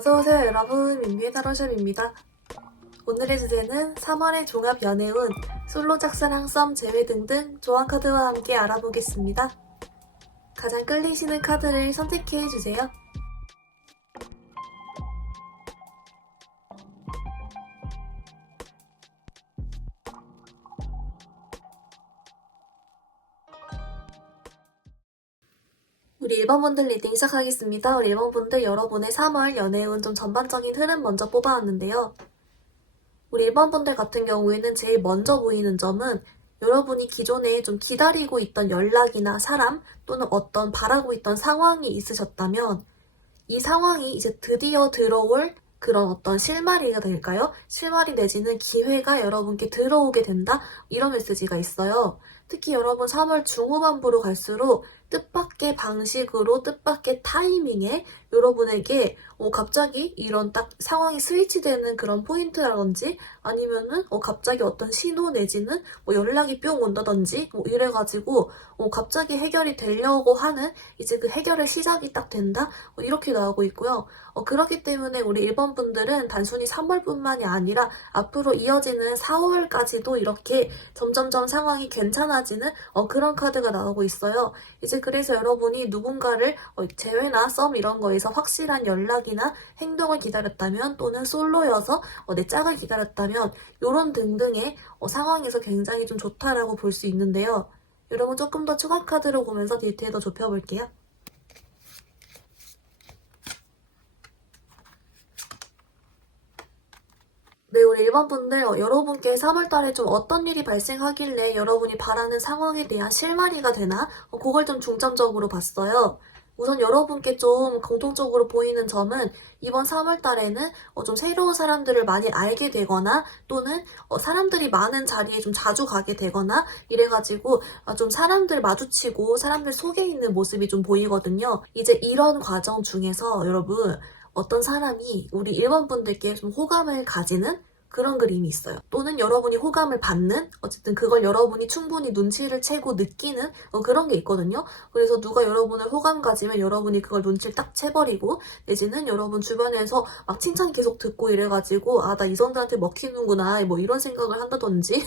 어서오세요 여러분, 민비의 타로샵입니다. 오늘의 주제는 3월의 종합 연애운, 솔로 짝사랑 썸 제외 등등 조언 카드와 함께 알아보겠습니다. 가장 끌리시는 카드를 선택해주세요. 우리 1번분들 리딩 시작하겠습니다. 우리 1번분들 여러분의 3월 연애운 좀 전반적인 흐름 먼저 뽑아왔는데요. 우리 1번분들 같은 경우에는 제일 먼저 보이는 점은 여러분이 기존에 좀 기다리고 있던 연락이나 사람 또는 어떤 바라고 있던 상황이 있으셨다면 이 상황이 이제 드디어 들어올 그런 어떤 실마리가 될까요? 실마리 내지는 기회가 여러분께 들어오게 된다? 이런 메시지가 있어요. 특히 여러분 3월 중후반부로 갈수록 뜻밖의 방식으로 뜻밖의 타이밍에 여러분에게 갑자기 이런 딱 상황이 스위치되는 그런 포인트라든지 아니면은 갑자기 어떤 신호 내지는 연락이 뿅 온다든지 이래가지고 갑자기 해결이 되려고 하는 이제 그 해결의 시작이 딱 된다? 이렇게 나오고 있고요. 그렇기 때문에 우리 1번 분들은 단순히 3월뿐만이 아니라 앞으로 이어지는 4월까지도 이렇게 점점점 상황이 괜찮아지는 그런 카드가 나오고 있어요. 이제 그래서 여러분이 누군가를 재회나 썸 이런 거에서 확실한 연락이나 행동을 기다렸다면 또는 솔로여서 내 짝을 기다렸다면 이런 등등의 상황에서 굉장히 좀 좋다라고 볼 수 있는데요. 여러분 조금 더 추가 카드로 보면서 디테일 더 좁혀볼게요. 네, 우리 1번 분들, 여러분께 3월달에 좀 어떤 일이 발생하길래 여러분이 바라는 상황에 대한 실마리가 되나? 그걸 좀 중점적으로 봤어요. 우선 여러분께 좀 공통적으로 보이는 점은 이번 3월달에는 좀 새로운 사람들을 많이 알게 되거나 또는 사람들이 많은 자리에 좀 자주 가게 되거나 이래가지고 좀 사람들 마주치고 사람들 속에 있는 모습이 좀 보이거든요. 이제 이런 과정 중에서 여러분 어떤 사람이 우리 1번 분들께 좀 호감을 가지는 그런 그림이 있어요. 또는 여러분이 호감을 받는 어쨌든 그걸 여러분이 충분히 눈치를 채고 느끼는 그런 게 있거든요. 그래서 누가 여러분을 호감 가지면 여러분이 그걸 눈치를 딱 채버리고 내지는 여러분 주변에서 막 칭찬 계속 듣고 이래가지고 나 이 사람들한테 먹히는구나 이런 생각을 한다든지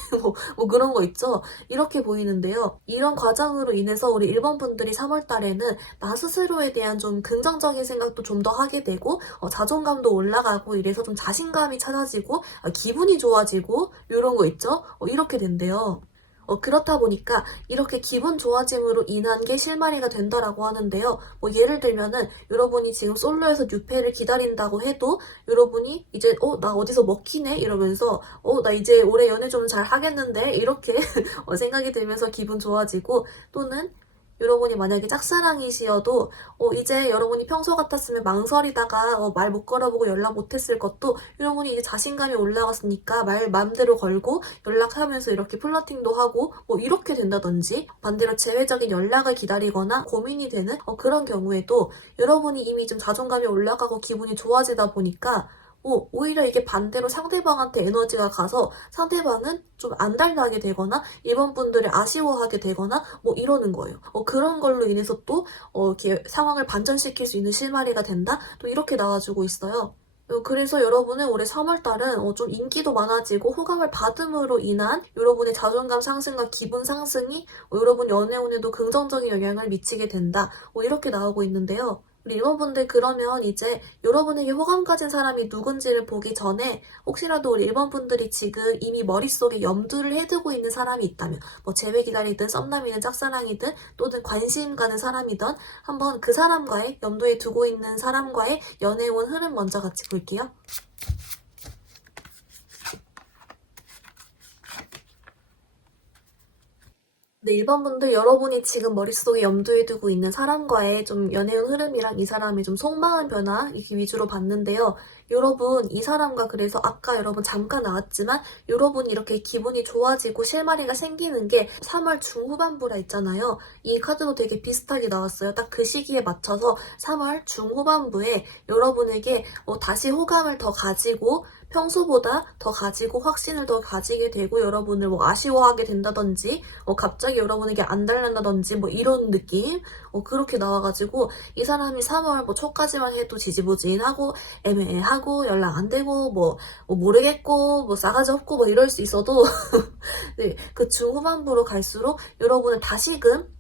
뭐 그런 거 있죠. 이렇게 보이는데요. 이런 과정으로 인해서 우리 1번 분들이 3월 달에는 나 스스로에 대한 좀 긍정적인 생각도 좀 더 하게 되고 자존감도 올라가고 이래서 좀 자신감이 찾아지고 기분이 좋아지고 이런 거 있죠? 이렇게 된대요. 그렇다 보니까 이렇게 기분 좋아짐으로 인한 게 실마리가 된다라고 하는데요. 예를 들면은 여러분이 지금 솔로에서 뉴페를 기다린다고 해도 여러분이 이제 나 어디서 먹히네 이러면서 나 이제 올해 연애 좀 잘 하겠는데 이렇게 생각이 들면서 기분 좋아지고 또는 여러분이 만약에 짝사랑이시어도 이제 여러분이 평소 같았으면 망설이다가 말 못 걸어보고 연락 못했을 것도 여러분이 이제 자신감이 올라갔으니까 말 맘대로 걸고 연락하면서 이렇게 플러팅도 하고 이렇게 된다든지 반대로 재회적인 연락을 기다리거나 고민이 되는 그런 경우에도 여러분이 이미 좀 자존감이 올라가고 기분이 좋아지다 보니까 오히려 이게 반대로 상대방한테 에너지가 가서 상대방은 좀 안달나게 되거나 일본 분들이 아쉬워하게 되거나 이러는 거예요. 그런 걸로 인해서 또 이렇게 상황을 반전시킬 수 있는 실마리가 된다? 또 이렇게 나와주고 있어요. 그래서 여러분은 올해 3월달은 좀 인기도 많아지고 호감을 받음으로 인한 여러분의 자존감 상승과 기분 상승이 여러분 연애운에도 긍정적인 영향을 미치게 된다. 이렇게 나오고 있는데요. 우리 1번분들 그러면 이제 여러분에게 호감 가진 사람이 누군지를 보기 전에 혹시라도 우리 1번분들이 지금 이미 머릿속에 염두를 해두고 있는 사람이 있다면 재회 기다리든 썸남이든 짝사랑이든 또는 관심 가는 사람이든 한번 그 사람과의 염두에 두고 있는 사람과의 연애운 흐름 먼저 같이 볼게요. 네, 1번 분들 여러분이 지금 머릿속에 염두에 두고 있는 사람과의 좀 연애운 흐름이랑 이 사람의 좀 속마음 변화 이렇게 위주로 봤는데요. 여러분 이 사람과 그래서 아까 여러분 잠깐 나왔지만 여러분이 이렇게 기분이 좋아지고 실마리가 생기는 게 3월 중후반부라 있잖아요. 이 카드도 되게 비슷하게 나왔어요. 딱 그 시기에 맞춰서 3월 중후반부에 여러분에게 다시 호감을 더 가지고 평소보다 더 가지고 확신을 더 가지게 되고 여러분을 뭐 아쉬워하게 된다든지 갑자기 여러분에게 안 달란다든지 뭐 이런 느낌 그렇게 나와가지고 이 사람이 3월 뭐 초까지만 해도 지지부진하고 애매하고 연락 안 되고 뭐 모르겠고 뭐 싸가지 없고 뭐 이럴 수 있어도 네, 그 중후반부로 갈수록 여러분은 다시금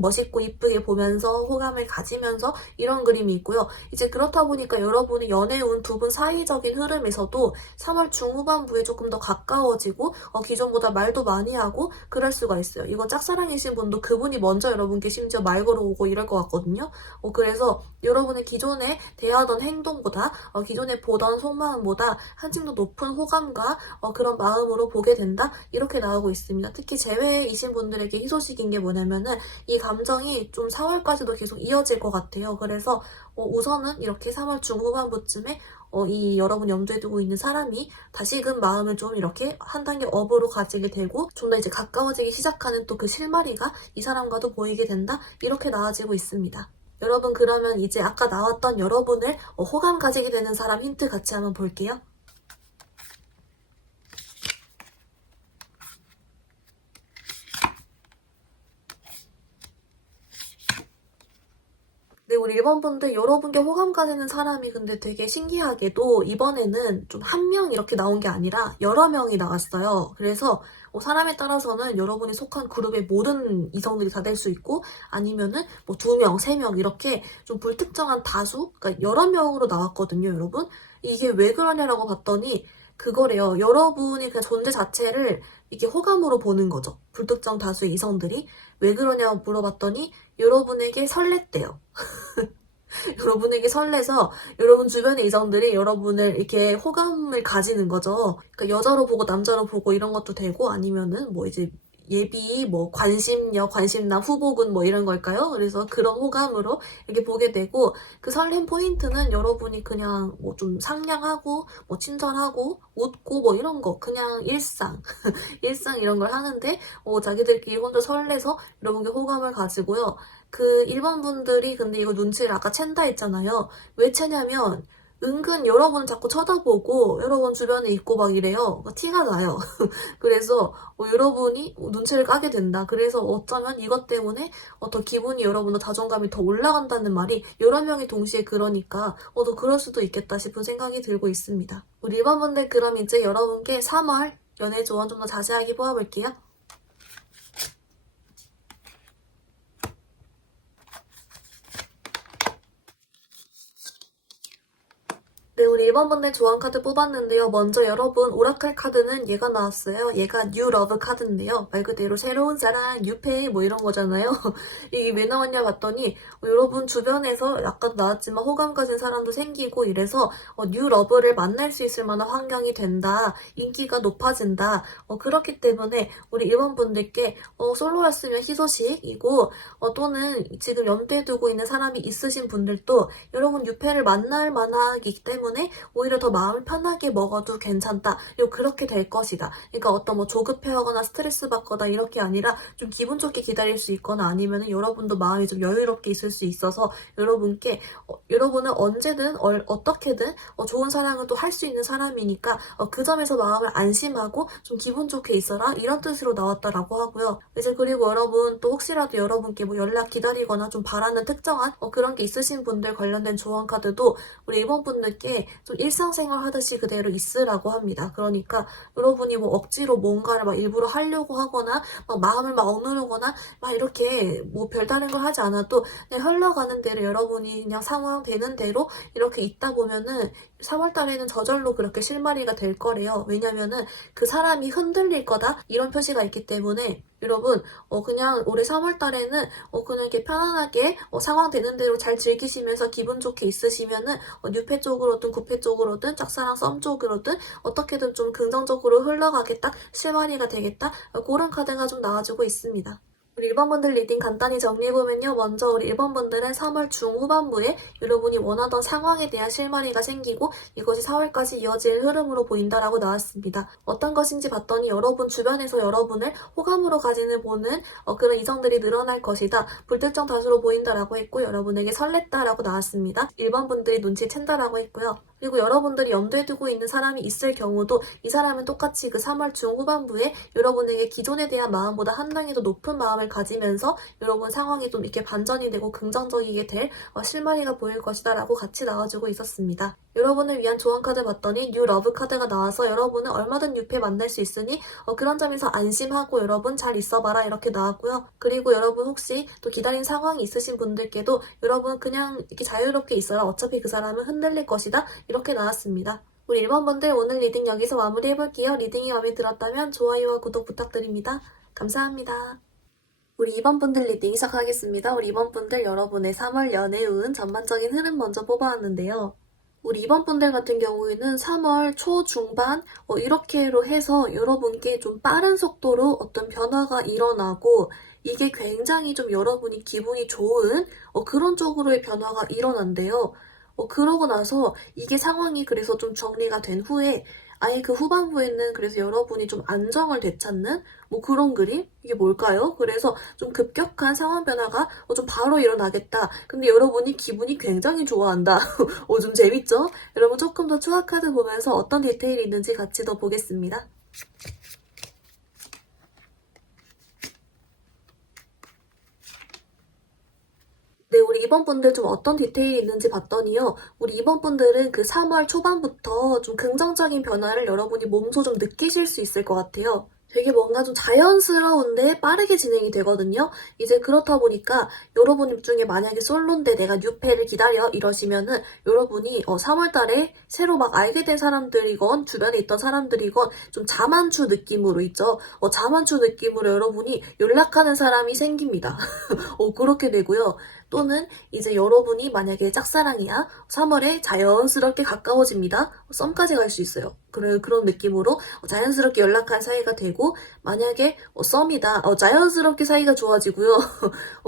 멋있고 이쁘게 보면서 호감을 가지면서 이런 그림이 있고요. 이제 그렇다 보니까 여러분의 연애운 두 분 사이적인 흐름에서도 3월 중후반부에 조금 더 가까워지고 기존보다 말도 많이 하고 그럴 수가 있어요. 이건 짝사랑이신 분도 그분이 먼저 여러분께 심지어 말 걸어오고 이럴 것 같거든요. 그래서 여러분의 기존에 대하던 행동보다 기존에 보던 속마음보다 한층 더 높은 호감과 그런 마음으로 보게 된다 이렇게 나오고 있습니다. 특히 재회이신 분들에게 희소식인 게 뭐냐면은 이 감정이 좀 4월까지도 계속 이어질 것 같아요. 그래서 우선은 이렇게 3월 중후반부쯤에 이 여러분 염두에 두고 있는 사람이 다시금 마음을 좀 이렇게 한 단계 업으로 가지게 되고 좀 더 이제 가까워지기 시작하는 또 그 실마리가 이 사람과도 보이게 된다 이렇게 나와지고 있습니다. 여러분 그러면 이제 아까 나왔던 여러분을 호감 가지게 되는 사람 힌트 같이 한번 볼게요. 네, 우리 1번 분들 여러분께 호감 가지는 사람이 근데 되게 신기하게도 이번에는 좀 한 명 이렇게 나온 게 아니라 여러 명이 나왔어요. 그래서 사람에 따라서는 여러분이 속한 그룹의 모든 이성들이 다 될 수 있고 아니면은 뭐 2명, 3명 이렇게 좀 불특정한 다수, 그러니까 여러 명으로 나왔거든요, 여러분. 이게 왜 그러냐라고 봤더니 그거래요. 여러분이 그냥 존재 자체를 이렇게 호감으로 보는 거죠. 불특정 다수의 이성들이. 왜 그러냐고 물어봤더니 여러분에게 설렜대요. 여러분에게 설레서 여러분 주변의 이성들이 여러분을 이렇게 호감을 가지는 거죠. 그러니까 여자로 보고 남자로 보고 이런 것도 되고 아니면은 뭐 이제 예비 뭐 관심녀, 관심남, 후보군 뭐 이런 걸까요? 그래서 그런 호감으로 이렇게 보게 되고 그 설렘 포인트는 여러분이 그냥 뭐 좀 상냥하고 뭐 친절하고 웃고 뭐 이런 거 그냥 일상 이런 걸 하는데 자기들끼리 혼자 설레서 여러분께 호감을 가지고요. 그 1번 분들이 근데 이거 눈치를 아까 챈다 했잖아요. 왜 채냐면 은근 여러분 자꾸 쳐다보고 여러분 주변에 있고 막 이래요. 티가 나요. 그래서 여러분이 눈치를 까게 된다. 그래서 어쩌면 이것 때문에 더 기분이 여러분의 자존감이 더 올라간다는 말이 여러 명이 동시에 그러니까 더 그럴 수도 있겠다 싶은 생각이 들고 있습니다. 우리 1번 분들 그럼 이제 여러분께 3월 연애 조언 좀 더 자세하게 보아볼게요. 네, 우리 1번 분들 조언 카드 뽑았는데요. 먼저 여러분 오라클 카드는 얘가 나왔어요. 얘가 뉴 러브 카드인데요. 말 그대로 새로운 사랑, 뉴페이 뭐 이런 거잖아요. 이게 왜 나왔냐 봤더니 여러분 주변에서 아까도 나왔지만 호감 가진 사람도 생기고 이래서 뉴 러브를 만날 수 있을 만한 환경이 된다. 인기가 높아진다. 그렇기 때문에 우리 1번 분들께 솔로였으면 희소식이고 또는 지금 염두에 두고 있는 사람이 있으신 분들도 여러분 뉴페를 만날 만하기 때문에 오히려 더 마음을 편하게 먹어도 괜찮다. 그렇게 될 것이다. 그러니까 어떤 뭐 조급해하거나 스트레스 받거나 이렇게 아니라 좀 기분 좋게 기다릴 수 있거나 아니면 여러분도 마음이 좀 여유롭게 있을 수 있어서 여러분께 여러분은 언제든 어떻게든 좋은 사랑을 또 할 수 있는 사람이니까 그 점에서 마음을 안심하고 좀 기분 좋게 있어라 이런 뜻으로 나왔다라고 하고요. 이제 그리고 여러분 또 혹시라도 여러분께 뭐 연락 기다리거나 좀 바라는 특정한 그런 게 있으신 분들 관련된 조언 카드도 우리 1번 분들께 좀 일상생활 하듯이 그대로 있으라고 합니다. 그러니까 여러분이 뭐 억지로 뭔가를 막 일부러 하려고 하거나 막 마음을 막 억누르거나 막 이렇게 뭐 별다른 걸 하지 않아도 그냥 흘러가는 대로 여러분이 그냥 상황 되는 대로 이렇게 있다 보면은 3월 달에는 저절로 그렇게 실마리가 될 거래요. 왜냐면은 그 사람이 흔들릴 거다 이런 표시가 있기 때문에 여러분 그냥 올해 3월 달에는 그냥 이렇게 편안하게 상황 되는 대로 잘 즐기시면서 기분 좋게 있으시면은 뉴페 쪽으로든 구페 쪽으로든 짝사랑 썸 쪽으로든 어떻게든 좀 긍정적으로 흘러가겠다 실마리가 되겠다 그런 카드가 좀 나와주고 있습니다. 우리 1번 분들 리딩 간단히 정리해보면요. 먼저 우리 1번 분들은 3월 중후반부에 여러분이 원하던 상황에 대한 실마리가 생기고 이것이 4월까지 이어질 흐름으로 보인다라고 나왔습니다. 어떤 것인지 봤더니 여러분 주변에서 여러분을 호감으로 가지는 보는 그런 이성들이 늘어날 것이다. 불특정 다수로 보인다라고 했고 여러분에게 설렜다라고 나왔습니다. 1번 분들이 눈치챈다라고 했고요. 그리고 여러분들이 염두에 두고 있는 사람이 있을 경우도 이 사람은 똑같이 그 3월 중후반부에 여러분에게 기존에 대한 마음보다 한 단계 더 높은 마음을 가지면서 여러분 상황이 좀 이렇게 반전이 되고 긍정적이게 될 실마리가 보일 것이다 라고 같이 나와주고 있었습니다. 여러분을 위한 조언 카드 봤더니 뉴 러브 카드가 나와서 여러분은 얼마든 뉴페 만날 수 있으니 그런 점에서 안심하고 여러분 잘 있어봐라 이렇게 나왔고요. 그리고 여러분 혹시 또 기다린 상황이 있으신 분들께도 여러분 그냥 이렇게 자유롭게 있어라. 어차피 그 사람은 흔들릴 것이다. 이렇게 나왔습니다. 우리 1번 분들 오늘 리딩 여기서 마무리해볼게요. 리딩이 마음에 들었다면 좋아요와 구독 부탁드립니다. 감사합니다. 우리 2번 분들 리딩 시작하겠습니다. 우리 2번 분들 여러분의 3월 연애 운 전반적인 흐름 먼저 뽑아왔는데요. 우리 2번 분들 같은 경우에는 3월 초 중반 이렇게로 해서 여러분께 좀 빠른 속도로 어떤 변화가 일어나고 이게 굉장히 좀 여러분이 기분이 좋은 그런 쪽으로의 변화가 일어난대요. 그러고 나서 이게 상황이 그래서 좀 정리가 된 후에 아예 그 후반부에는 그래서 여러분이 좀 안정을 되찾는 그런 그림? 이게 뭘까요? 그래서 좀 급격한 상황 변화가 좀 바로 일어나겠다. 근데 여러분이 기분이 굉장히 좋아한다. 좀 재밌죠? 여러분 조금 더 추가 카드 보면서 어떤 디테일이 있는지 같이 더 보겠습니다. 네, 우리 2번 분들 좀 어떤 디테일이 있는지 봤더니요. 우리 2번 분들은 그 3월 초반부터 좀 긍정적인 변화를 여러분이 몸소 좀 느끼실 수 있을 것 같아요. 되게 뭔가 좀 자연스러운데 빠르게 진행이 되거든요. 이제 그렇다 보니까 여러분 중에 만약에 솔로인데 내가 뉴페를 기다려 이러시면은 여러분이 3월 달에 새로 막 알게 된 사람들이건 주변에 있던 사람들이건 좀 자만추 느낌으로 있죠. 자만추 느낌으로 여러분이 연락하는 사람이 생깁니다. 그렇게 되고요. 또는 이제 여러분이 만약에 짝사랑이야 3월에 자연스럽게 가까워집니다. 썸까지 갈 수 있어요. 그런 느낌으로 자연스럽게 연락할 사이가 되고 만약에 썸이다. 자연스럽게 사이가 좋아지고요.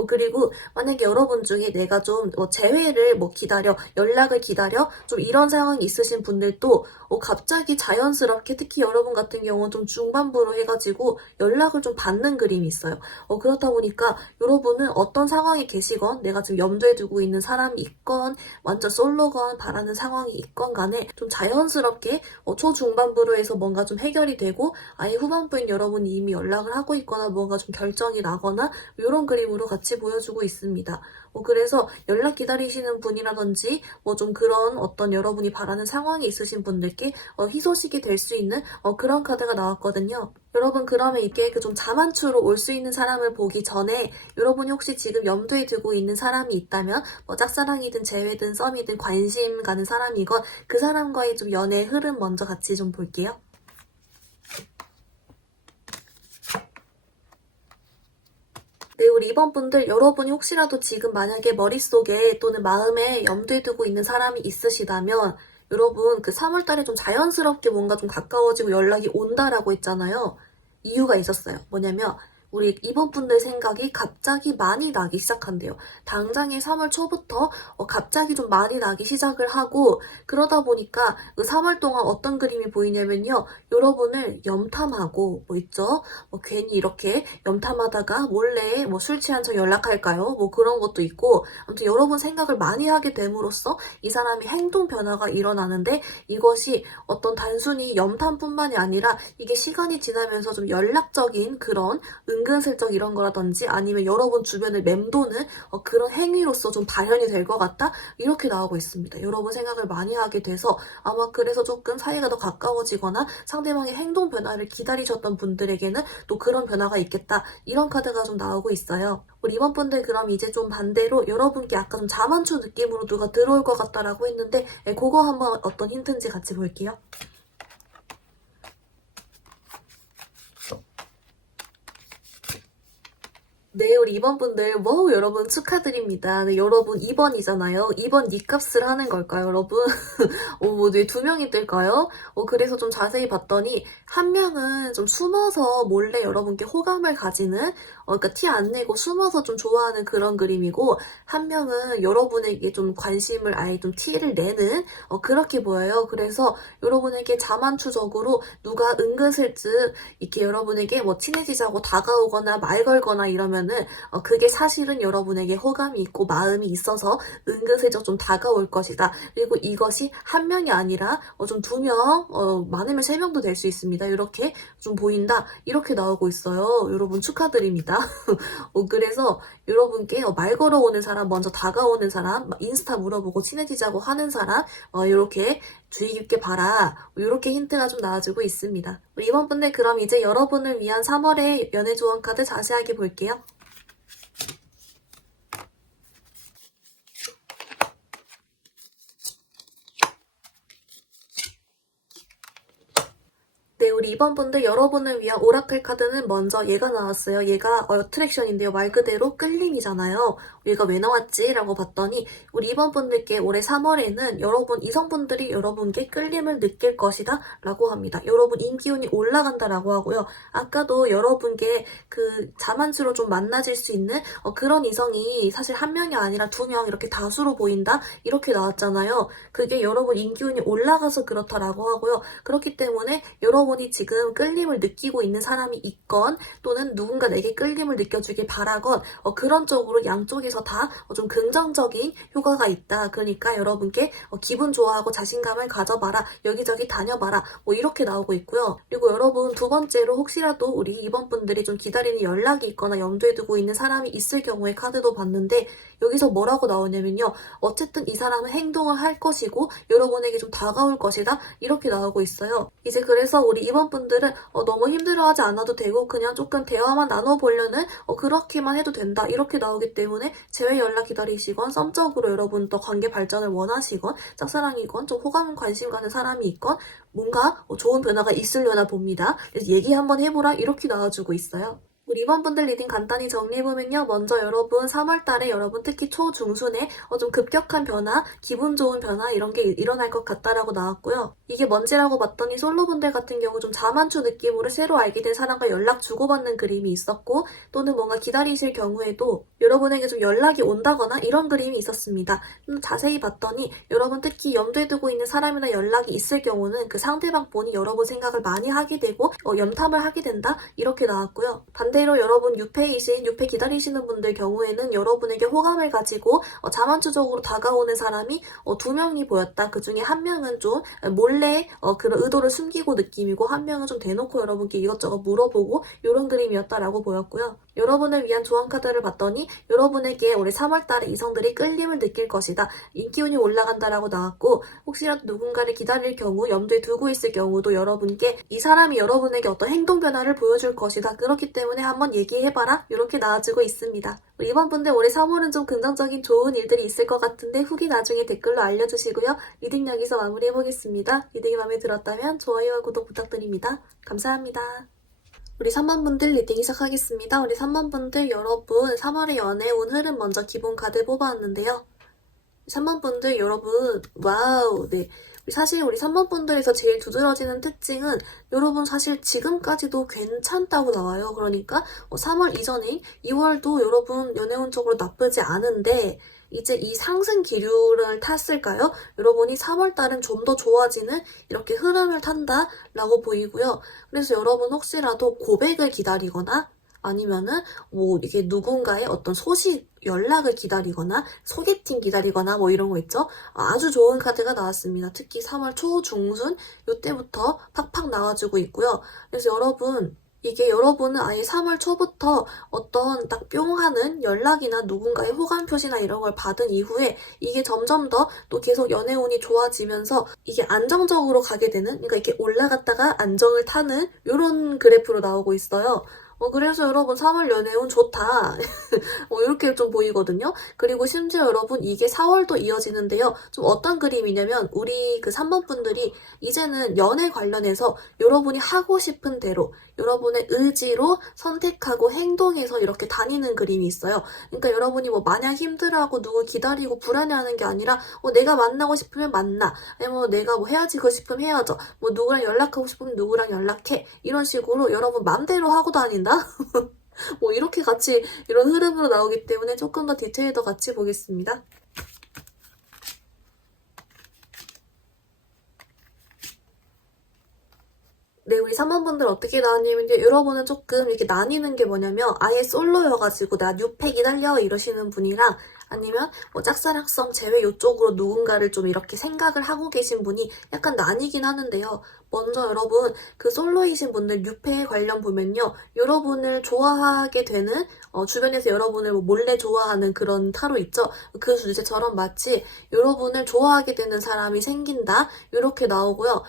그리고 만약에 여러분 중에 내가 좀 재회를 기다려 연락을 기다려 좀 이런 상황이 있으신 분들도 갑자기 자연스럽게 특히 여러분 같은 경우는 좀 중반부로 해가지고 연락을 좀 받는 그림이 있어요. 그렇다 보니까 여러분은 어떤 상황에 계시건 내가 지금 염두에 두고 있는 사람이 있건 완전 솔로건 바라는 상황이 있건 간에 좀 자연스럽게 초중반부로 해서 뭔가 좀 해결이 되고 아예 후반부인 여러분이 이미 연락을 하고 있거나 뭔가 좀 결정이 나거나 이런 그림으로 같이 보여주고 있습니다. 그래서 연락 기다리시는 분이라든지 좀 그런 어떤 여러분이 바라는 상황이 있으신 분들께 희소식이 될 수 있는 그런 카드가 나왔거든요. 여러분 그러면 이게 그 좀 자만추로 올 수 있는 사람을 보기 전에 여러분이 혹시 지금 염두에 두고 있는 사람이 있다면 짝사랑이든 재회든 썸이든 관심 가는 사람이건 그 사람과의 좀 연애의 흐름 먼저 같이 좀 볼게요. 네, 우리 2번 분들 여러분이 혹시라도 지금 만약에 머릿속에 또는 마음에 염두에 두고 있는 사람이 있으시다면 여러분 그 3월 달에 좀 자연스럽게 뭔가 좀 가까워지고 연락이 온다라고 했잖아요. 이유가 있었어요. 뭐냐면 우리 2번 분들 생각이 갑자기 많이 나기 시작한대요. 당장에 3월 초부터 갑자기 좀 많이 나기 시작을 하고 그러다 보니까 그 3월 동안 어떤 그림이 보이냐면요. 여러분을 염탐하고 있죠? 괜히 이렇게 염탐하다가 몰래 술 취한 척 연락할까요? 그런 것도 있고 아무튼 여러분 생각을 많이 하게 됨으로써 이 사람이 행동 변화가 일어나는데 이것이 어떤 단순히 염탐뿐만이 아니라 이게 시간이 지나면서 좀 연락적인 그런 은근슬쩍 이런 거라든지 아니면 여러분 주변을 맴도는 그런 행위로서 좀 발현이 될 것 같다? 이렇게 나오고 있습니다. 여러분 생각을 많이 하게 돼서 아마 그래서 조금 사이가 더 가까워지거나 상대방의 행동 변화를 기다리셨던 분들에게는 또 그런 변화가 있겠다. 이런 카드가 좀 나오고 있어요. 우리 이번 분들 그럼 이제 좀 반대로 여러분께 약간 좀 자만추 느낌으로 누가 들어올 것 같다라고 했는데 그거 한번 어떤 힌트인지 같이 볼게요. 네, 우리 2번 분들, 여러분 축하드립니다. 네, 여러분 2번이잖아요. 2번 니 값을 하는 걸까요, 여러분? 네, 2명이 뜰까요? 그래서 좀 자세히 봤더니, 한 명은 좀 숨어서 몰래 여러분께 호감을 가지는, 그러니까 티 안 내고 숨어서 좀 좋아하는 그런 그림이고, 한 명은 여러분에게 좀 관심을 아예 좀 티를 내는 그렇게 보여요. 그래서 여러분에게 자만추적으로 누가 은근슬쩍 이렇게 여러분에게 뭐 친해지자고 다가오거나 말 걸거나 이러면은 그게 사실은 여러분에게 호감이 있고 마음이 있어서 은근슬쩍 좀 다가올 것이다. 그리고 이것이 한 명이 아니라 좀 두 명, 많으면 세 명도 될 수 있습니다. 이렇게 좀 보인다. 이렇게 나오고 있어요. 여러분 축하드립니다. 그래서 여러분께 말 걸어오는 사람, 먼저 다가오는 사람, 인스타 물어보고 친해지자고 하는 사람, 이렇게 주의 깊게 봐라. 이렇게 힌트가 좀 나와주고 있습니다. 우리 이번 분들 그럼 이제 여러분을 위한 3월의 연애 조언 카드 자세하게 볼게요. 네, 우리 이번 분들 여러분을 위한 오라클 카드는 먼저 얘가 나왔어요. 얘가 어트랙션인데요. 말 그대로 끌림이잖아요. 얘가 왜 나왔지? 라고 봤더니 우리 이번 분들께 올해 3월에는 여러분 이성분들이 여러분께 끌림을 느낄 것이다 라고 합니다. 여러분 인기운이 올라간다 라고 하고요. 아까도 여러분께 그 자만추로 좀 만나질 수 있는 그런 이성이 사실 한 명이 아니라 두 명 이렇게 다수로 보인다? 이렇게 나왔잖아요. 그게 여러분 인기운이 올라가서 그렇다라고 하고요. 그렇기 때문에 여러분이 지금 끌림을 느끼고 있는 사람이 있건 또는 누군가 내게 끌림을 느껴주길 바라건 그런 쪽으로 양쪽에서 다 좀 긍정적인 효과가 있다. 그러니까 여러분께 기분 좋아하고 자신감을 가져봐라. 여기저기 다녀봐라. 뭐 이렇게 나오고 있고요. 그리고 여러분 두 번째로 혹시라도 우리 이번 분들이 좀 기다리는 연락이 있거나 염두에 두고 있는 사람이 있을 경우에 카드도 봤는데 여기서 뭐라고 나오냐면요. 어쨌든 이 사람은 행동을 할 것이고 여러분에게 좀 다가올 것이다. 이렇게 나오고 있어요. 이제 그래서 우리 이번 분들은 너무 힘들어하지 않아도 되고 그냥 조금 대화만 나눠보려는 그렇게만 해도 된다. 이렇게 나오기 때문에 재회 연락 기다리시건 썸적으로 여러분 또 관계 발전을 원하시건 짝사랑이건 좀 호감 관심 가는 사람이 있건 뭔가 좋은 변화가 있으려나 봅니다. 그래서 얘기 한번 해보라 이렇게 나와주고 있어요. 우리 이번 분들 리딩 간단히 정리해보면요. 먼저 여러분 3월달에 여러분 특히 초중순에 좀 급격한 변화, 기분 좋은 변화 이런 게 일어날 것 같다라고 나왔고요. 이게 뭔지라고 봤더니 솔로분들 같은 경우 좀 자만추 느낌으로 새로 알게 된 사람과 연락 주고받는 그림이 있었고 또는 뭔가 기다리실 경우에도 여러분에게 좀 연락이 온다거나 이런 그림이 있었습니다. 좀 자세히 봤더니 여러분 특히 염두에 두고 있는 사람이나 연락이 있을 경우는 그 상대방 본이 여러분 생각을 많이 하게 되고 염탐을 하게 된다 이렇게 나왔고요. 반대로 여러분 6패 기다리시는 분들 경우에는 여러분에게 호감을 가지고 자만추적으로 다가오는 사람이 두 명이 보였다. 그 중에 한 명은 좀 몰래 그런 의도를 숨기고 느낌이고 한 명은 좀 대놓고 여러분께 이것저것 물어보고 이런 그림이었다라고 보였고요. 여러분을 위한 조언 카드를 봤더니 여러분에게 올해 3월달에 이성들이 끌림을 느낄 것이다. 인기운이 올라간다라고 나왔고 혹시라도 누군가를 기다릴 경우 염두에 두고 있을 경우도 여러분께 이 사람이 여러분에게 어떤 행동 변화를 보여줄 것이다. 그렇기 때문에 한번 얘기해봐라. 이렇게 나와주고 있습니다. 이번 분들 올해 3월은 좀 긍정적인 좋은 일들이 있을 것 같은데 후기 나중에 댓글로 알려주시고요. 리딩 여기서 마무리해보겠습니다. 리딩이 마음에 들었다면 좋아요와 구독 부탁드립니다. 감사합니다. 우리 3번 분들 리딩 시작하겠습니다. 우리 3번 분들 여러분 3월의 연애운 흐름 먼저 기본 카드 뽑아왔는데요. 3번 분들 여러분 와우 네. 사실 우리 3번 분들에서 제일 두드러지는 특징은 여러분 사실 지금까지도 괜찮다고 나와요. 그러니까 3월 이전인 2월도 여러분 연애운적으로 나쁘지 않은데 이제 이 상승 기류를 탔을까요? 여러분이 3월달은 좀 더 좋아지는 이렇게 흐름을 탄다라고 보이고요. 그래서 여러분 혹시라도 고백을 기다리거나 아니면은 뭐 이게 누군가의 어떤 소식, 연락을 기다리거나 소개팅 기다리거나 뭐 이런 거 있죠? 아주 좋은 카드가 나왔습니다. 특히 3월 초, 중순 이때부터 팍팍 나와주고 있고요. 그래서 여러분 이게 여러분은 아예 3월 초부터 어떤 딱 뿅 하는 연락이나 누군가의 호감 표시나 이런 걸 받은 이후에 이게 점점 더 또 계속 연애운이 좋아지면서 이게 안정적으로 가게 되는 그러니까 이렇게 올라갔다가 안정을 타는 이런 그래프로 나오고 있어요. 그래서 여러분 3월 연애운 좋다. 이렇게 좀 보이거든요. 그리고 심지어 여러분 이게 4월도 이어지는데요. 좀 어떤 그림이냐면 우리 그 3번 분들이 이제는 연애 관련해서 여러분이 하고 싶은 대로 여러분의 의지로 선택하고 행동해서 이렇게 다니는 그림이 있어요. 그러니까 여러분이 뭐 마냥 힘들어하고 누구 기다리고 불안해하는 게 아니라 내가 만나고 싶으면 만나. 아니면 내가 뭐 헤어지고 싶으면 헤어져. 뭐 누구랑 연락하고 싶으면 누구랑 연락해. 이런 식으로 여러분 맘대로 하고 다닌다. 뭐 이렇게 같이 이런 흐름으로 나오기 때문에 조금 더 디테일 더 같이 보겠습니다. 네, 우리 3번분들 어떻게 나왔냐면요. 여러분은 조금 이렇게 나뉘는 게 뭐냐면 아예 솔로여가지고 나 뉴팩이 달려 이러시는 분이랑 아니면 뭐 짝사랑성 제외 이쪽으로 누군가를 좀 이렇게 생각을 하고 계신 분이 약간 나뉘긴 하는데요. 먼저 여러분 그 솔로이신 분들 뉴페 관련 보면요. 여러분을 좋아하게 되는 주변에서 여러분을 뭐 몰래 좋아하는 그런 타로 있죠. 그 주제처럼 마치 여러분을 좋아하게 되는 사람이 생긴다 이렇게 나오고요.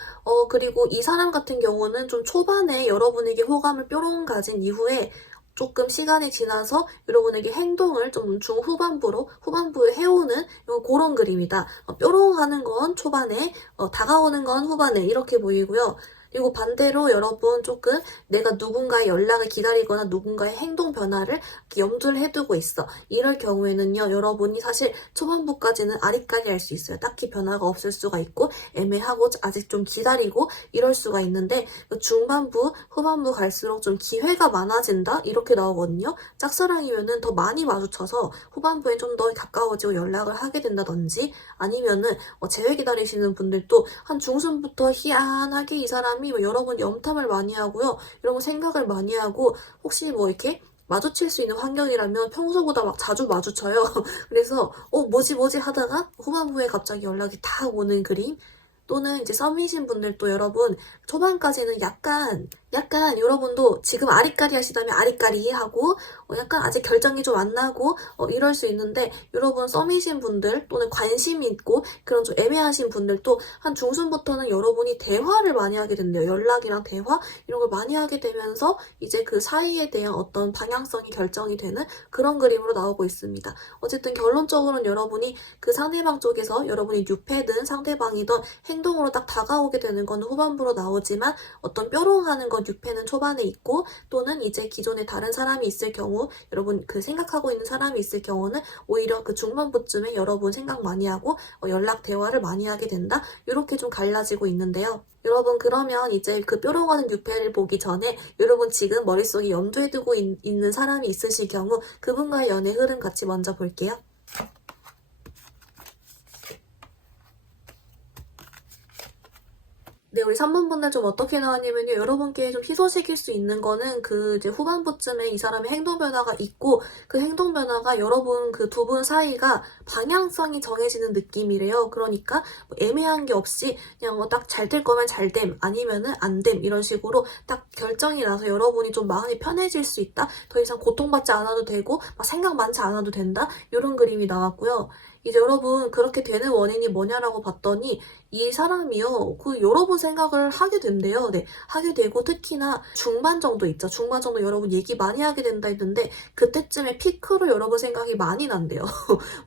그리고 이 사람 같은 경우는 좀 초반에 여러분에게 호감을 뾰롱 가진 이후에 조금 시간이 지나서 여러분에게 행동을 좀 후반부에 해오는 그런 그림이다. 뾰롱하는 건 초반에, 다가오는 건 후반에 이렇게 보이고요. 그리고 반대로 여러분 조금 내가 누군가의 연락을 기다리거나 누군가의 행동 변화를 염두를 해두고 있어. 이럴 경우에는요, 여러분이 사실 초반부까지는 아리까리 할 수 있어요. 딱히 변화가 없을 수가 있고 애매하고 아직 좀 기다리고 이럴 수가 있는데 중반부, 후반부 갈수록 좀 기회가 많아진다? 이렇게 나오거든요. 짝사랑이면은 더 많이 마주쳐서 후반부에 좀 더 가까워지고 연락을 하게 된다든지 아니면은 재회 기다리시는 분들도 한 중순부터 희한하게 이 사람이 뭐 여러분 염탐을 많이 하고요. 여러분 생각을 많이 하고 혹시 뭐 이렇게 마주칠 수 있는 환경이라면 평소보다 막 자주 마주쳐요. 그래서 뭐지 하다가 후반부에 갑자기 연락이 탁 오는 그림 또는 이제 썸이신 분들도 여러분 초반까지는 약간 여러분도 지금 아리까리 하시다면 아리까리 하고 약간 아직 결정이 좀 안 나고 이럴 수 있는데 여러분 썸이신 분들 또는 관심이 있고 그런 좀 애매하신 분들도 한 중순부터는 여러분이 대화를 많이 하게 된대요. 연락이랑 대화 이런 걸 많이 하게 되면서 이제 그 사이에 대한 어떤 방향성이 결정이 되는 그런 그림으로 나오고 있습니다. 어쨌든 결론적으로는 여러분이 그 상대방 쪽에서 여러분이 뉴패든 상대방이든 행동으로 딱 다가오게 되는 건 후반부로 나오지만 어떤 뾰롱하는 건 뉴패는 초반에 있고 또는 이제 기존에 다른 사람이 있을 경우 여러분 그 생각하고 있는 사람이 있을 경우는 오히려 그 중반부쯤에 여러분 생각 많이 하고 연락 대화를 많이 하게 된다 이렇게 좀 갈라지고 있는데요. 여러분 그러면 이제 그 뾰롱하는 뉴페를 보기 전에 여러분 지금 머릿속에 염두에 두고 있는 사람이 있으실 경우 그분과의 연애 흐름 같이 먼저 볼게요. 네, 우리 3번분들 좀 어떻게 나왔냐면요. 여러분께 좀 희소식일 수 있는 거는 그 이제 후반부쯤에 이 사람의 행동 변화가 있고 그 행동 변화가 여러분 그 두 분 사이가 방향성이 정해지는 느낌이래요. 그러니까 뭐 애매한 게 없이 그냥 뭐 딱 잘 될 거면 잘 됨, 아니면은 안 됨, 이런 식으로 딱 결정이 나서 여러분이 좀 마음이 편해질 수 있다. 더 이상 고통받지 않아도 되고 막 생각 많지 않아도 된다. 이런 그림이 나왔고요. 이제 여러분 그렇게 되는 원인이 뭐냐라고 봤더니 이 사람이요 그 여러분 생각을 하게 된대요. 네, 하게 되고 특히나 중반 정도 있죠. 중반 정도 여러분 얘기 많이 하게 된다 했는데 그때쯤에 피크로 여러분 생각이 많이 난대요.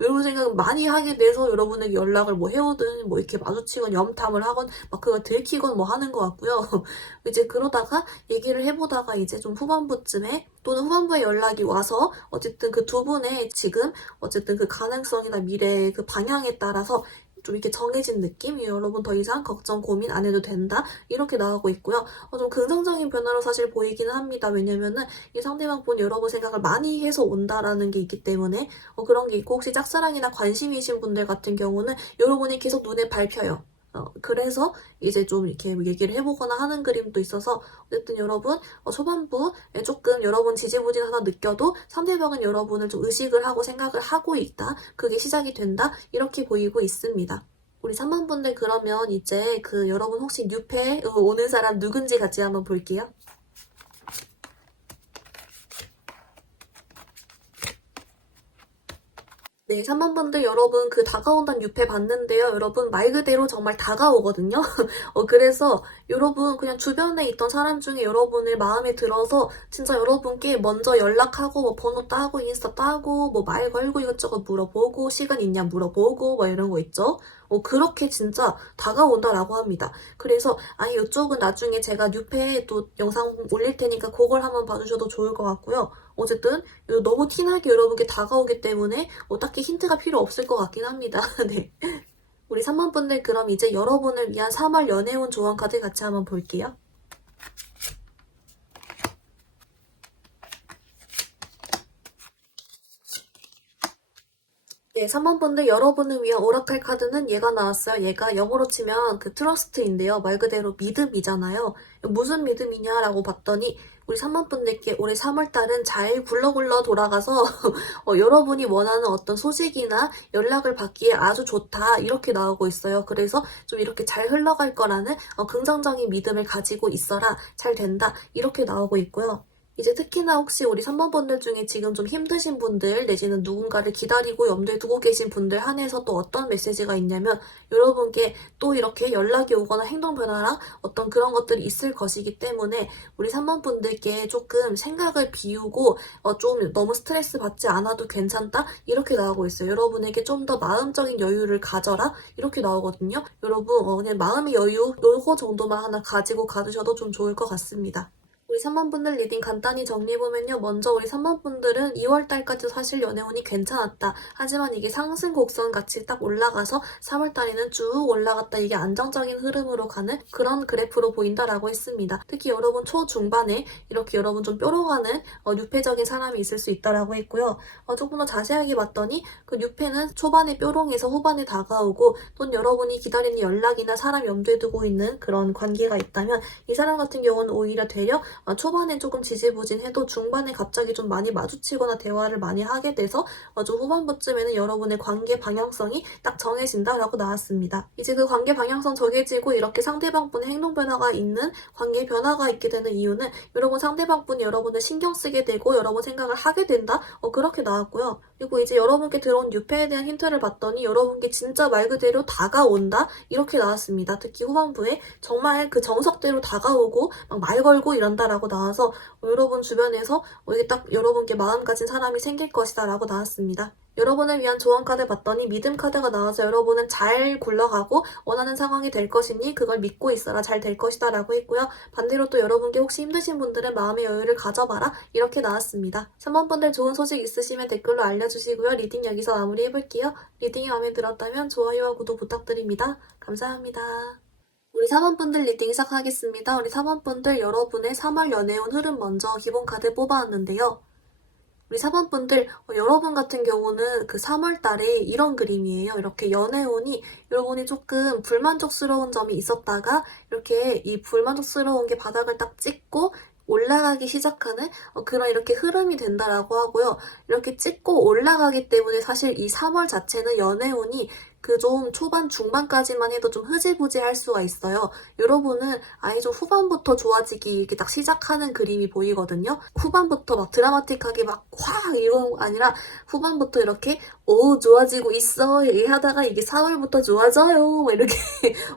여러분 생각 많이 하게 돼서 여러분에게 연락을 뭐 해오든 뭐 이렇게 마주치건 염탐을 하건 막 그걸 들키건 뭐 하는 것 같고요. 이제 그러다가 얘기를 해보다가 이제 좀 후반부쯤에 또는 후반부에 연락이 와서 어쨌든 그 두 분의 지금 어쨌든 그 가능성이나 미래의 그 방향에 따라서 좀 이렇게 정해진 느낌? 여러분 더 이상 걱정, 고민 안 해도 된다? 이렇게 나오고 있고요. 좀 긍정적인 변화로 사실 보이기는 합니다. 왜냐면은 이 상대방 분 여러분 생각을 많이 해서 온다라는 게 있기 때문에 그런 게 있고 혹시 짝사랑이나 관심이신 분들 같은 경우는 여러분이 계속 눈에 밟혀요. 그래서 이제 좀 이렇게 얘기를 해보거나 하는 그림도 있어서 어쨌든 여러분 초반부에 조금 여러분 지지부진하다 느껴도 상대방은 여러분을 좀 의식을 하고 생각을 하고 있다. 그게 시작이 된다. 이렇게 보이고 있습니다. 우리 3번분들 그러면 이제 그 여러분 혹시 뉴페 오는 사람 누군지 같이 한번 볼게요. 네, 3번분들 여러분 그 다가온다는 유패 봤는데요. 여러분 말 그대로 정말 다가오거든요. 그래서 여러분 그냥 주변에 있던 사람 중에 여러분을 마음에 들어서 진짜 여러분께 먼저 연락하고 뭐 번호 따고 인스타 따고 뭐 말 걸고 이것저것 물어보고 시간 있냐 물어보고 뭐 이런 거 있죠. 그렇게 진짜 다가온다라고 합니다. 그래서 아니 이쪽은 나중에 제가 뉴페 또 영상 올릴 테니까 그걸 한번 봐주셔도 좋을 것 같고요. 어쨌든 너무 티나게 여러분께 다가오기 때문에 딱히 힌트가 필요 없을 것 같긴 합니다. 네. 우리 3번분들 그럼 이제 여러분을 위한 3월 연애운 조언 카드 같이 한번 볼게요. 네, 3번 분들 여러분을 위한 오라클 카드는 얘가 나왔어요. 얘가 영어로 치면 그 트러스트인데요. 말 그대로 믿음이잖아요. 무슨 믿음이냐라고 봤더니 우리 3번 분들께 올해 3월달은 잘 굴러굴러 돌아가서 여러분이 원하는 어떤 소식이나 연락을 받기에 아주 좋다 이렇게 나오고 있어요. 그래서 좀 이렇게 잘 흘러갈 거라는 긍정적인 믿음을 가지고 있어라. 잘 된다 이렇게 나오고 있고요. 이제 특히나 혹시 우리 3번 분들 중에 지금 좀 힘드신 분들 내지는 누군가를 기다리고 염두에 두고 계신 분들 한해서 또 어떤 메시지가 있냐면 여러분께 또 이렇게 연락이 오거나 행동 변화랑 어떤 그런 것들이 있을 것이기 때문에 우리 3번 분들께 조금 생각을 비우고 좀 너무 스트레스 받지 않아도 괜찮다 이렇게 나오고 있어요. 여러분에게 좀 더 마음적인 여유를 가져라 이렇게 나오거든요. 여러분 그냥 마음의 여유 요거 정도만 하나 가지고 가두셔도 좀 좋을 것 같습니다. 우리 3번 분들 리딩 간단히 정리해보면요. 먼저 우리 3번 분들은 2월달까지 사실 연애운이 괜찮았다. 하지만 이게 상승 곡선 같이 딱 올라가서 3월달에는 쭉 올라갔다. 이게 안정적인 흐름으로 가는 그런 그래프로 보인다라고 했습니다. 특히 여러분 초중반에 이렇게 여러분 좀 뾰로가는 유패적인 사람이 있을 수 있다라고 했고요. 조금 더 자세하게 봤더니 그 유패는 초반에 뾰롱해서 후반에 다가오고 또는 여러분이 기다리는 연락이나 사람 염두에 두고 있는 그런 관계가 있다면 이 사람 같은 경우는 오히려 되려 초반엔 조금 지지부진해도 중반에 갑자기 좀 많이 마주치거나 대화를 많이 하게 돼서 좀 후반부쯤에는 여러분의 관계 방향성이 딱 정해진다라고 나왔습니다. 이제 그 관계 방향성 정해지고 이렇게 상대방분의 행동 변화가 있는 관계 변화가 있게 되는 이유는 여러분 상대방분이 여러분을 신경 쓰게 되고 여러분 생각을 하게 된다? 그렇게 나왔고요. 그리고 이제 여러분께 들어온 유패에 대한 힌트를 봤더니 여러분께 진짜 말 그대로 다가온다? 이렇게 나왔습니다. 특히 후반부에 정말 그 정석대로 다가오고 막 말 걸고 이런다 라고 나와서 여러분 주변에서 이게 딱 여러분께 마음 가진 사람이 생길 것이다 라고 나왔습니다. 여러분을 위한 조언 카드 봤더니 믿음 카드가 나와서 여러분은 잘 굴러가고 원하는 상황이 될 것이니 그걸 믿고 있어라 잘 될 것이다 라고 했고요. 반대로 또 여러분께 혹시 힘드신 분들은 마음의 여유를 가져봐라 이렇게 나왔습니다. 3번 분들 좋은 소식 있으시면 댓글로 알려주시고요. 리딩 여기서 마무리해볼게요. 리딩이 마음에 들었다면 좋아요와 구독 부탁드립니다. 감사합니다. 우리 4번 분들 리딩 시작하겠습니다. 우리 4번 분들 여러분의 3월 연애운 흐름 먼저 기본 카드 뽑아왔는데요. 우리 4번 분들 여러분 같은 경우는 그 3월 달에 이런 그림이에요. 이렇게 연애운이 여러분이 조금 불만족스러운 점이 있었다가 이렇게 이 불만족스러운 게 바닥을 딱 찍고 올라가기 시작하는 그런 이렇게 흐름이 된다라고 하고요. 이렇게 찍고 올라가기 때문에 사실 이 3월 자체는 연애운이 그 좀 초반 중반까지만 해도 좀 흐지부지할 수가 있어요. 여러분은 아예 좀 후반부터 좋아지기 이렇게 딱 시작하는 그림이 보이거든요. 후반부터 막 드라마틱하게 막 확 이런 거 아니라 후반부터 이렇게 좋아지고 있어 얘기하다가 이게 4월부터 좋아져요 이렇게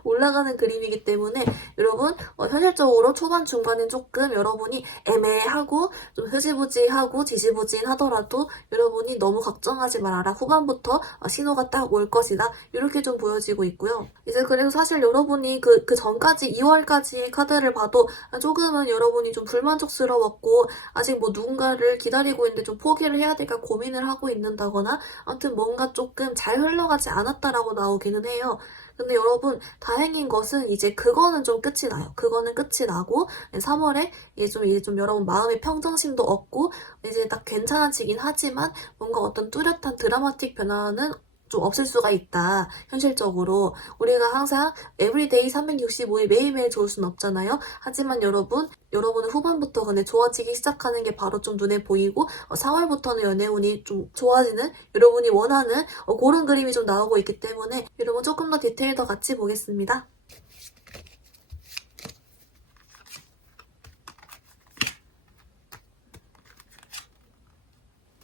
올라가는 그림이기 때문에 여러분 현실적으로 초반 중반은 조금 여러분이 애매하고 좀 흐지부지하고 지지부진하더라도 여러분이 너무 걱정하지 말아라. 후반부터 신호가 딱 올 것이다. 이렇게 좀 보여지고 있고요. 이제 그래서 사실 여러분이 그 전까지 2월까지의 카드를 봐도 조금은 여러분이 좀 불만족스러웠고 아직 뭐 누군가를 기다리고 있는데 좀 포기를 해야 될까 고민을 하고 있는다거나 아무튼 뭔가 조금 잘 흘러가지 않았다라고 나오기는 해요. 근데 여러분 다행인 것은 이제 그거는 좀 끝이 나요. 그거는 끝이 나고 3월에 이제 좀 여러분 마음의 평정심도 얻고 이제 딱 괜찮아지긴 하지만 뭔가 어떤 뚜렷한 드라마틱 변화는 좀 없을 수가 있다. 현실적으로 우리가 항상 에브리데이 365일 매일매일 좋을 순 없잖아요. 하지만 여러분은 후반부터 근데 좋아지기 시작하는 게 바로 좀 눈에 보이고 4월부터는 연애운이 좀 좋아지는 여러분이 원하는 그런 그림이 좀 나오고 있기 때문에 여러분 조금 더 디테일 더 같이 보겠습니다.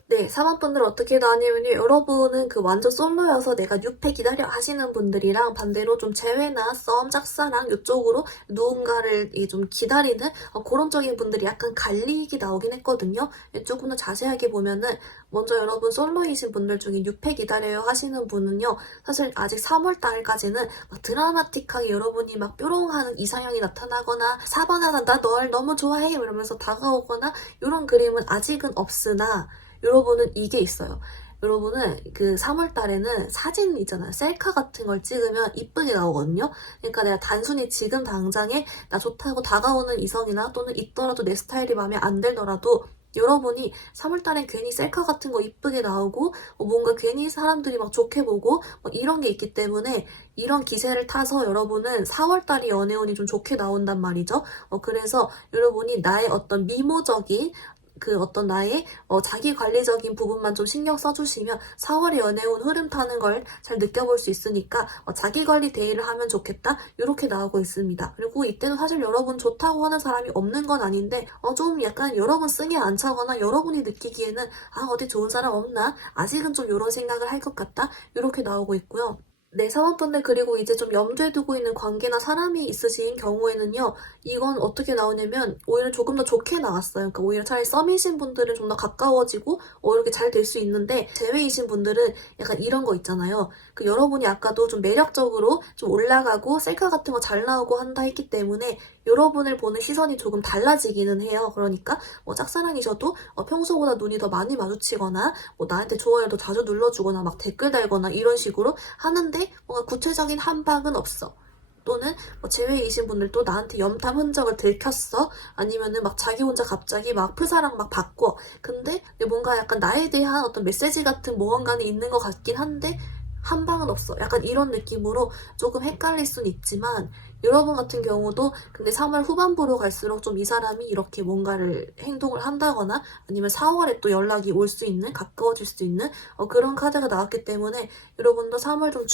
네, 4번 분들 어떻게 나뉘면요. 여러분은 그 완전 솔로여서 내가 유패 기다려 하시는 분들이랑 반대로 좀 재회나 썸, 짝사랑 이쪽으로 누군가를 좀 기다리는 그런 쪽인 분들이 약간 갈리기 나오긴 했거든요. 조금 더 자세하게 보면은 먼저 여러분 솔로이신 분들 중에 유패 기다려요 하시는 분은요. 사실 아직 3월 달까지는 드라마틱하게 여러분이 막 뾰롱하는 이상형이 나타나거나 4번 하나 나 널 너무 좋아해 이러면서 다가오거나 이런 그림은 아직은 없으나 여러분은 이게 있어요. 여러분은 그 3월 달에는 사진 있잖아요. 셀카 같은 걸 찍으면 이쁘게 나오거든요. 그러니까 내가 단순히 지금 당장에 나 좋다고 다가오는 이성이나 또는 있더라도 내 스타일이 마음에 안 들더라도 여러분이 3월달엔 괜히 셀카 같은 거 이쁘게 나오고 뭔가 괜히 사람들이 막 좋게 보고 이런 게 있기 때문에 이런 기세를 타서 여러분은 4월달이 연애운이 좀 좋게 나온단 말이죠. 그래서 여러분이 나의 어떤 미모적인 그 어떤 나의 자기 관리적인 부분만 좀 신경 써주시면 4월에 연애운 흐름 타는 걸 잘 느껴볼 수 있으니까 자기 관리 데이를 하면 좋겠다 이렇게 나오고 있습니다. 그리고 이때는 사실 여러분 좋다고 하는 사람이 없는 건 아닌데 좀 약간 여러분 승에 안 차거나 여러분이 느끼기에는 어디 좋은 사람 없나? 아직은 좀 이런 생각을 할 것 같다 이렇게 나오고 있고요. 네, 사원분들 그리고 이제 좀 염두에 두고 있는 관계나 사람이 있으신 경우에는요. 이건 어떻게 나오냐면 오히려 조금 더 좋게 나왔어요. 그러니까 오히려 차라리 썸이신 분들은 좀 더 가까워지고 이렇게 잘 될 수 있는데 제외이신 분들은 약간 이런 거 있잖아요. 그 여러분이 아까도 좀 매력적으로 좀 올라가고 셀카 같은 거 잘 나오고 한다 했기 때문에 여러분을 보는 시선이 조금 달라지기는 해요. 그러니까 짝사랑이셔도 평소보다 눈이 더 많이 마주치거나 나한테 좋아요도 자주 눌러주거나 막 댓글 달거나 이런 식으로 하는데 뭔가 구체적인 한방은 없어. 또는 제외이신 분들도 나한테 염탐 흔적을 들켰어. 아니면은 막 자기 혼자 갑자기 막 프사랑 막 바꿔. 근데 뭔가 약간 나에 대한 어떤 메시지 같은 무언가는 있는 것 같긴 한데 한 방은 없어. 약간 이런 느낌으로 조금 헷갈릴 순 있지만 여러분 같은 경우도 근데 3월 후반부로 갈수록 좀 이 사람이 이렇게 뭔가를 행동을 한다거나 아니면 4월에 또 연락이 올 수 있는 가까워질 수 있는 그런 카드가 나왔기 때문에 여러분도 3월 좀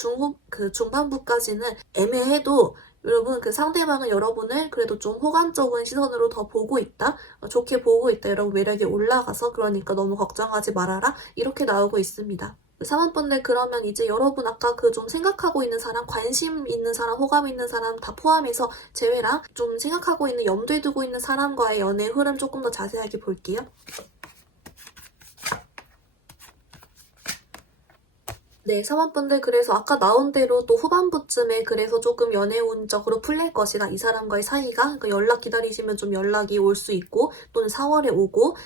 중반부까지는 애매해도 여러분 그 상대방은 여러분을 그래도 좀 호감적인 시선으로 더 보고 있다 좋게 보고 있다 여러분 매력이 올라가서 그러니까 너무 걱정하지 말아라 이렇게 나오고 있습니다. 사만분들 그러면 이제 여러분 아까 그 좀 생각하고 있는 사람, 관심 있는 사람, 호감 있는 사람 다 포함해서 제외랑 좀 생각하고 있는 염두에 두고 있는 사람과의 연애 흐름 조금 더 자세하게 볼게요. 네, 사원분들 그래서 아까 나온 대로 또 후반부쯤에 그래서 조금 연애운적으로 풀릴 것이다. 이 사람과의 사이가 연락 기다리시면 좀 연락이 올 수 있고 또는 4월에 오고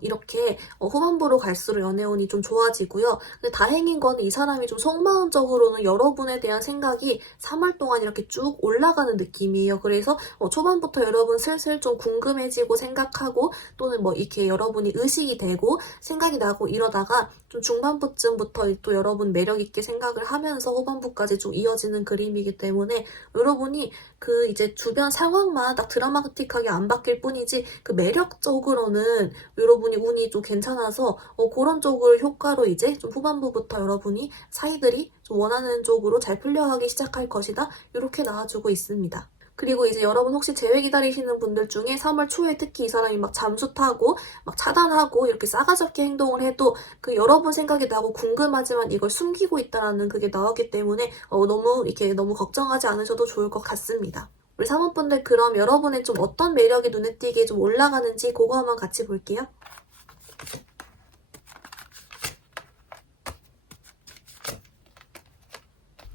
이렇게 후반부로 갈수록 연애운이 좀 좋아지고요. 근데 다행인 건 이 사람이 좀 속마음적으로는 여러분에 대한 생각이 3월 동안 이렇게 쭉 올라가는 느낌이에요. 그래서 초반부터 여러분 슬슬 좀 궁금해지고 생각하고 또는 이렇게 여러분이 의식이 되고 생각이 나고 이러다가 좀 중반부쯤부터 또 여러분 매력 있게 생각을 하면서 후반부까지 좀 이어지는 그림이기 때문에 여러분이 그 이제 주변 상황만 딱 드라마틱하게 안 바뀔 뿐이지 그 매력적으로는 여러분이 운이 좀 괜찮아서 그런 쪽을 효과로 이제 좀 후반부부터 여러분이 사이들이 좀 원하는 쪽으로 잘 풀려가기 시작할 것이다. 이렇게 나와주고 있습니다. 그리고 이제 여러분 혹시 재회 기다리시는 분들 중에 3월 초에 특히 이 사람이 막 잠수 타고 막 차단하고 이렇게 싸가지 없게 행동을 해도 그 여러분 생각이 나고 궁금하지만 이걸 숨기고 있다라는 그게 나왔기 때문에 너무 이렇게 너무 걱정하지 않으셔도 좋을 것 같습니다. 우리 사모분들 그럼 여러분의 좀 어떤 매력이 눈에 띄게 좀 올라가는지 그거 한번 같이 볼게요.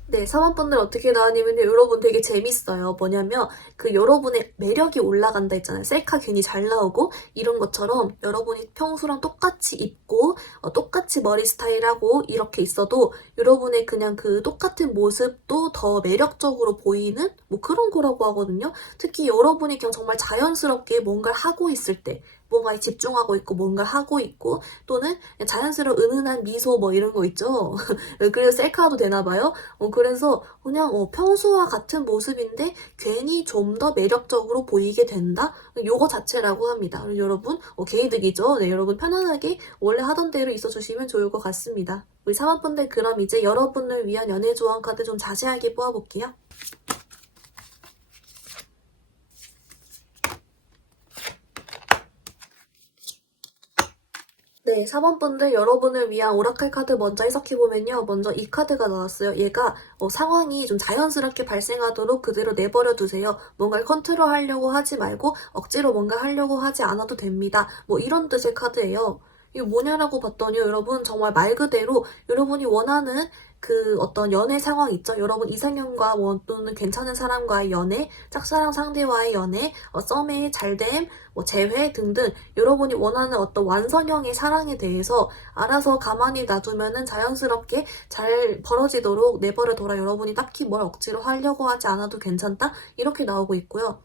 네, 사원분들 어떻게 나왔냐면 여러분 되게 재밌어요. 뭐냐면 그 여러분의 매력이 올라간다 했잖아요. 셀카 괜히 잘 나오고 이런 것처럼 여러분이 평소랑 똑같이 입고 똑같이 머리 스타일하고 이렇게 있어도 여러분의 그냥 그 똑같은 모습도 더 매력적으로 보이는 그런 거라고 하거든요. 특히 여러분이 그냥 정말 자연스럽게 뭔가를 하고 있을 때 뭔가에 집중하고 있고 뭔가를 하고 있고 또는 자연스러운 은은한 미소 이런 거 있죠. 그래서 셀카도 되나봐요. 그래서 그냥 평소와 같은 모습인데 괜히 좀 더 매력적으로 보이게 된다? 요거 자체라고 합니다. 여러분 개이득이죠. 네, 여러분 편안하게 원래 하던 대로 있어주시면 좋을 것 같습니다. 우리 사모분들 그럼 이제 여러분을 위한 연애 조언 카드 좀 자세하게 뽑아볼게요. 네, 4번분들 여러분을 위한 오라클 카드 먼저 해석해보면요. 먼저 이 카드가 나왔어요. 얘가 상황이 좀 자연스럽게 발생하도록 그대로 내버려 두세요. 뭔가를 컨트롤하려고 하지 말고 억지로 뭔가 하려고 하지 않아도 됩니다. 이런 뜻의 카드예요. 이거 뭐냐라고 봤더니 여러분 정말 말 그대로 여러분이 원하는 그 어떤 연애 상황 있죠. 여러분 이상형과 또는 괜찮은 사람과의 연애, 짝사랑 상대와의 연애, 썸의 잘됨, 재회 등등 여러분이 원하는 어떤 완성형의 사랑에 대해서 알아서 가만히 놔두면은 자연스럽게 잘 벌어지도록 내버려둬라. 여러분이 딱히 뭘 억지로 하려고 하지 않아도 괜찮다. 이렇게 나오고 있고요.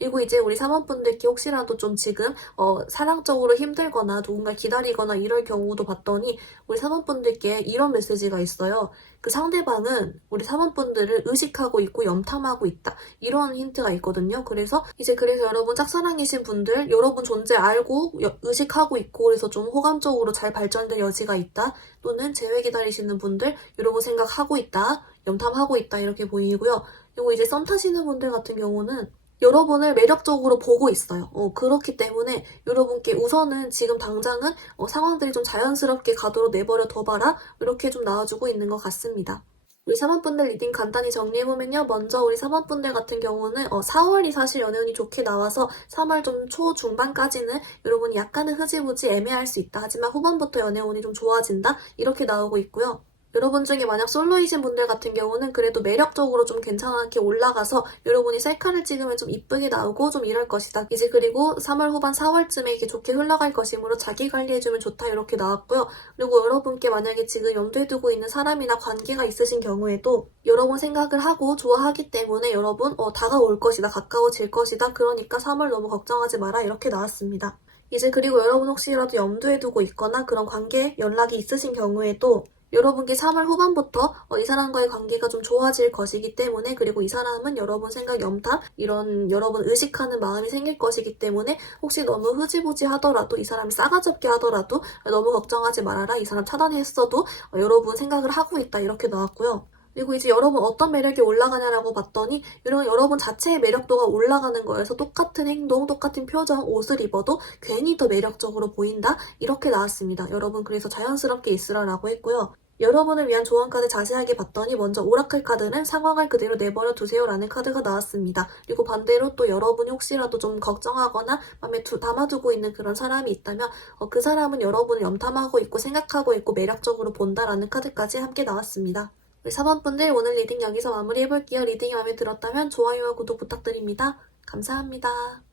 그리고 이제 우리 사모분들께 혹시라도 좀 지금 사랑적으로 힘들거나 누군가 기다리거나 이럴 경우도 봤더니 우리 사모분들께 이런 메시지가 있어요. 그 상대방은 우리 사모분들을 의식하고 있고 염탐하고 있다. 이런 힌트가 있거든요. 그래서 여러분 짝사랑이신 분들 여러분 존재 알고 의식하고 있고 그래서 좀 호감적으로 잘 발전될 여지가 있다. 또는 재회 기다리시는 분들 여러분 생각하고 있다. 염탐하고 있다. 이렇게 보이고요. 그리고 이제 썸 타시는 분들 같은 경우는 여러분을 매력적으로 보고 있어요. 그렇기 때문에 여러분께 우선은 지금 당장은 상황들이 좀 자연스럽게 가도록 내버려 둬봐라. 이렇게 좀 나와주고 있는 것 같습니다. 우리 사모분들 리딩 간단히 정리해보면요. 먼저 우리 사모분들 같은 경우는 4월이 사실 연애운이 좋게 나와서 3월 좀 초중반까지는 여러분이 약간은 흐지부지 애매할 수 있다. 하지만 후반부터 연애운이 좀 좋아진다. 이렇게 나오고 있고요. 여러분 중에 만약 솔로이신 분들 같은 경우는 그래도 매력적으로 좀 괜찮게 올라가서 여러분이 셀카를 찍으면 좀 이쁘게 나오고 좀 이럴 것이다. 이제 그리고 3월 후반 4월쯤에 이게 좋게 흘러갈 것이므로 자기 관리해주면 좋다 이렇게 나왔고요. 그리고 여러분께 만약에 지금 염두에 두고 있는 사람이나 관계가 있으신 경우에도 여러분 생각을 하고 좋아하기 때문에 여러분 다가올 것이다. 가까워질 것이다. 그러니까 3월 너무 걱정하지 마라 이렇게 나왔습니다. 이제 그리고 여러분 혹시라도 염두에 두고 있거나 그런 관계 연락이 있으신 경우에도 여러분께 3월 후반부터 이 사람과의 관계가 좀 좋아질 것이기 때문에 그리고 이 사람은 여러분 생각 염탐 이런 여러분 의식하는 마음이 생길 것이기 때문에 혹시 너무 흐지부지 하더라도 이 사람이 싸가지 없게 하더라도 너무 걱정하지 말아라. 이 사람 차단했어도 여러분 생각을 하고 있다 이렇게 나왔고요. 그리고 이제 여러분 어떤 매력이 올라가냐라고 봤더니 여러분 자체의 매력도가 올라가는 거여서 똑같은 행동, 똑같은 표정, 옷을 입어도 괜히 더 매력적으로 보인다? 이렇게 나왔습니다. 여러분 그래서 자연스럽게 있으라라고 했고요. 여러분을 위한 조언 카드 자세하게 봤더니 먼저 오라클 카드는 상황을 그대로 내버려 두세요라는 카드가 나왔습니다. 그리고 반대로 또 여러분이 혹시라도 좀 걱정하거나 마음에 담아두고 있는 그런 사람이 있다면 그 사람은 여러분을 염탐하고 있고 생각하고 있고 매력적으로 본다라는 카드까지 함께 나왔습니다. 우리 4번분들 오늘 리딩 여기서 마무리해볼게요. 리딩이 마음에 들었다면 좋아요와 구독 부탁드립니다. 감사합니다.